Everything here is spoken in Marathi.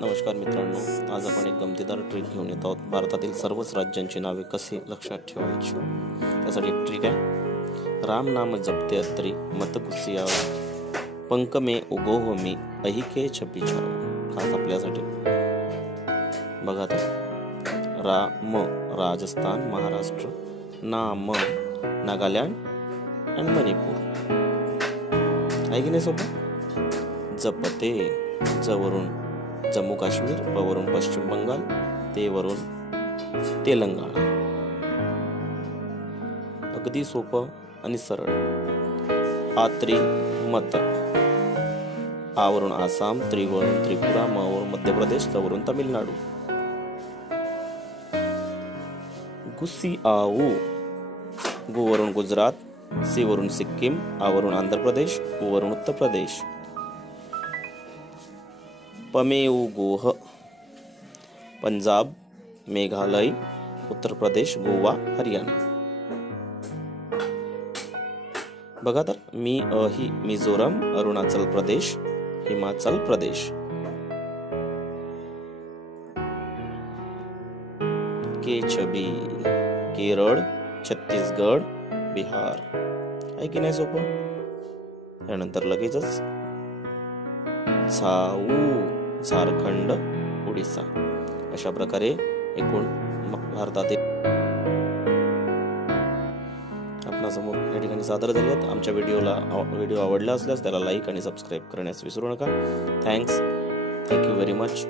नमस्कार मित्रांनो, आज आपण एक गमतीदार ट्रिक घेऊन येत आहोत। भारतातील सर्वच राज्यांची नावे कसे लक्षात ठेवायची त्यासाठी एक ट्रिक आहे। राम नाम जपते अत्री मत गुस्सिया पंक में उगो हो मी अहिके छपी छाओ। खास आपल्यासाठी बघा तर राम राजस्थान महाराष्ट्र, नाम नागालँड आणि मणिपूर आहे की नाही सोपं। जपते जवरून जम्मू काश्मीर, प वरून पश्चिम बंगाल, ते वरून तेलंगणा। अगदी सोपं आणि सरळ। आत्री मत, आ वरून आसाम, त्रि वरून त्रिपुरा, म वरून मध्य प्रदेश, त वरून तामिळनाडू। गुस्सिआऊ, गु वरून गुजरात, सी वरून सिक्कीम, आ वरून आंध्र प्रदेश, उ वरून उत्तर प्रदेश। पमेऊ गोह, पंजाब, मेघालय, उत्तर प्रदेश, गोवा, हरियाणा। बघा तर मी अहि मिझोरम, अरुणाचल प्रदेश, हिमाचल प्रदेश। के छबी, केरळ, छत्तीसगड, बिहार आहे की नाही सोपं। त्यानंतर लगेचच छाऊ, झारखंड, ओडिसा। अशा प्रकारे एकूण भारतातील आपणासमोर या ठिकाणी सादर झाले आहेत। आमच्या व्हिडिओ आवडला असल्यास त्याला लाईक आणि सबस्क्राईब करण्यास विसरू नका। Thank you very much.